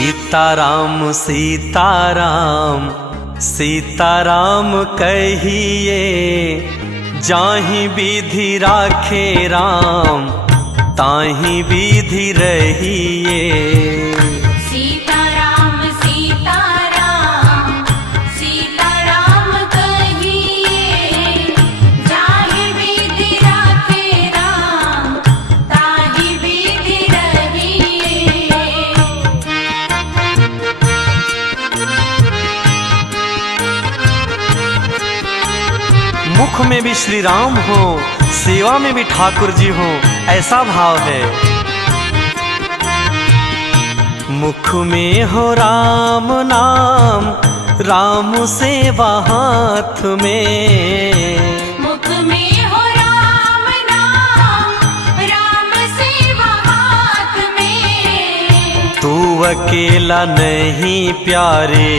सीताराम सीताराम सीताराम कहिए, जाहि विधि राखे राम ताहि विधि रहिए। सीताराम सीताराम सीताराम कहिए, जाहि विधि राखे राम ताहि विधि रहिए। मुख में भी श्री राम हो, सेवा में भी ठाकुर जी हो, ऐसा भाव है। मुख में हो राम नाम, राम सेवा हाथ में। मुख में हो राम नाम, राम सेवा हाथ में। तू अकेला नहीं प्यारे,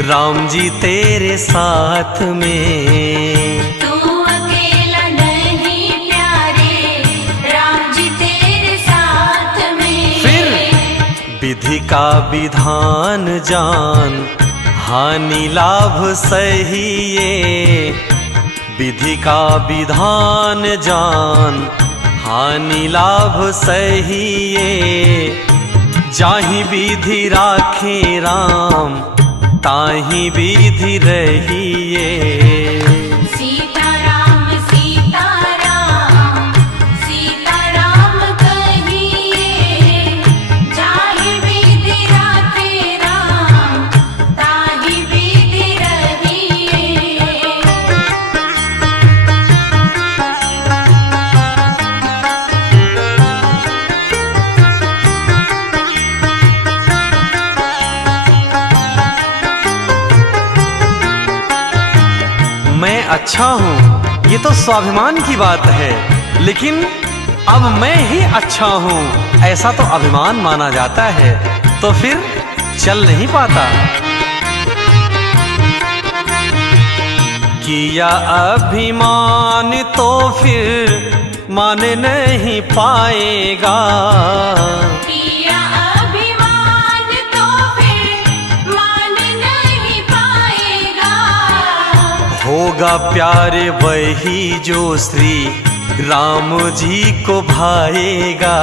राम जी तेरे साथ में। तू अकेला नहीं प्यारे, राम जी तेरे साथ में। फिर विधि का विधान जान, हानि लाभ सहिए। विधि का विधान जान, हानि लाभ सहिए। जाहि विधि राखे राम ताहि विधि रहिए। सीताराम सीताराम सीताराम कहिए, जाहि विधि राखे राम ताहि विधि रहिए। मैं अच्छा हूँ, ये तो स्वाभिमान की बात है, लेकिन अब मैं ही अच्छा हूँ ऐसा तो अभिमान माना जाता है, तो फिर चल नहीं पाता। किया अभिमान तो फिर मान नहीं पाएगा। किया अभिमान तो फिर मान नहीं पाएगा। होगा प्यारे वही जो श्री राम जी को भाएगा।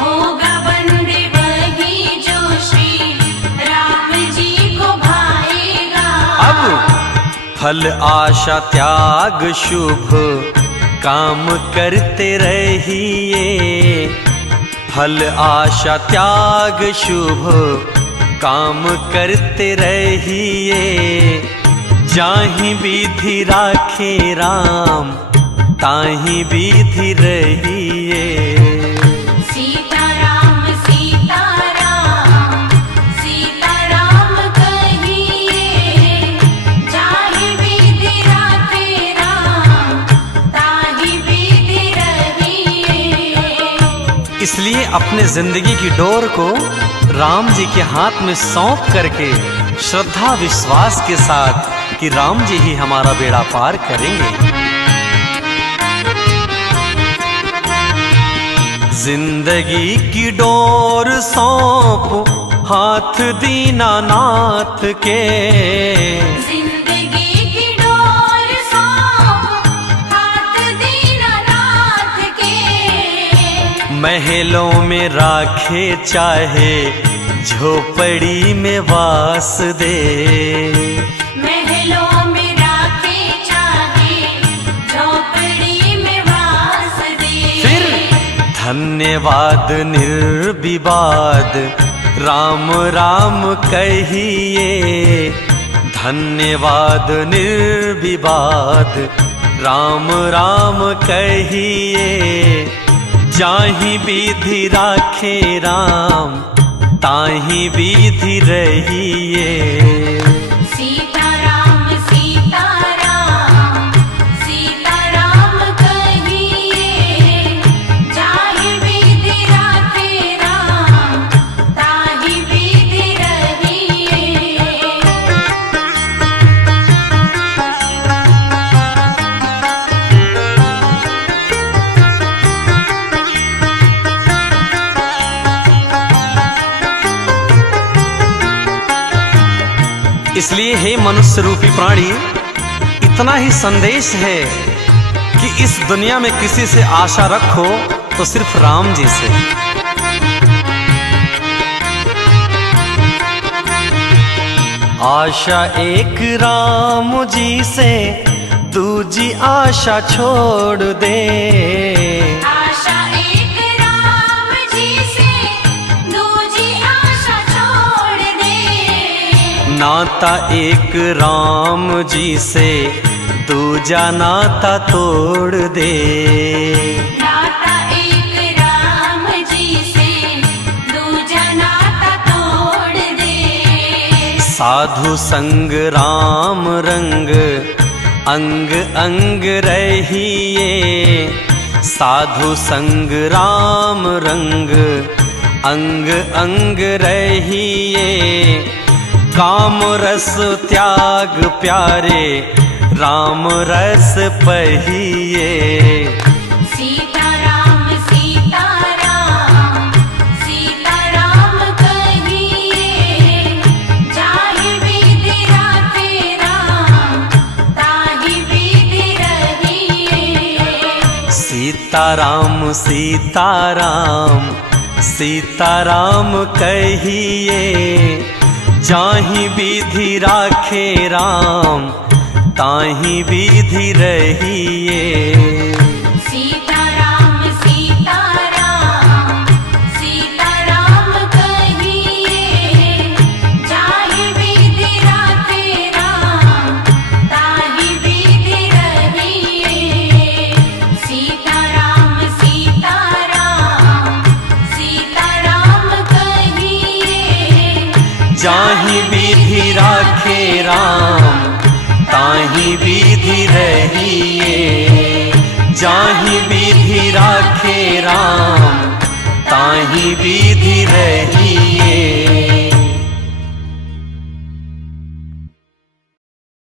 होगा बंदे वही जो श्री राम जी को भाएगा। अब फल आशा त्याग शुभ काम करते रहिए। फल आशा त्याग शुभ काम करते रहिए। जाहि विधि राखे राम ताहि विधि रहिए। सीताराम सीताराम सीताराम कहिए, जाहि विधि राखे राम ताहि विधि रहिए। इसलिए अपने जिंदगी की डोर को राम जी के हाथ में सौंप करके श्रद्धा विश्वास के साथ कि राम जी ही हमारा बेड़ा पार करेंगे। जिंदगी की डोर सौंप हाथ दीनानाथ के। जिंदगी की डोर सौंप हाथ दीनानाथ के। महलों में राखे चाहे झोपड़ी में वास दे। महलों में राखे चाहे झोपड़ी में वास दे। फिर धन्यवाद निर्विवाद राम राम कहिए। धन्यवाद निर्विवाद राम राम कहिए। जाहि विधि राखे राम ताहि विधि रहिए। सीताराम सीताराम सीताराम कहिए, जाहि विधि राखे राम ताहि विधि रहिए। इसलिए हे मनुष्य रूपी प्राणी, इतना ही संदेश है कि इस दुनिया में किसी से आशा रखो तो सिर्फ राम जी से। आशा एक राम जी से, दूजी आशा छोड़ दे। आशा एक राम जी से, दूजी आशा छोड़ दे। नाता एक राम जी से, दूजा नाता तोड़ दे। नाता एक राम जी से, दूजा नाता तोड़ दे। साधु संग राम रंग, अंग अंग रहिए। साधु संग राम रंग, अंग अंग रहिए। काम रस त्याग प्यारे, राम रस पहिए। सीताराम सीताराम, सीताराम कहिए। जाहि विधि राते राम, ताहि विधि रहिए। सीताराम सीताराम, सीताराम कहिए। जाहि विधि राखे राम, ताहि विधि रहिए। सीताराम सीताराम, सीताराम कहिए। जाहि विधि राते राम, ताहि विधि रहिए। सीताराम सीताराम, सीताराम कहिए। जाहि विधि राखे राम, ताहि विधि रहिए। जाहि विधि राखे राम, ताहि विधि रहिए।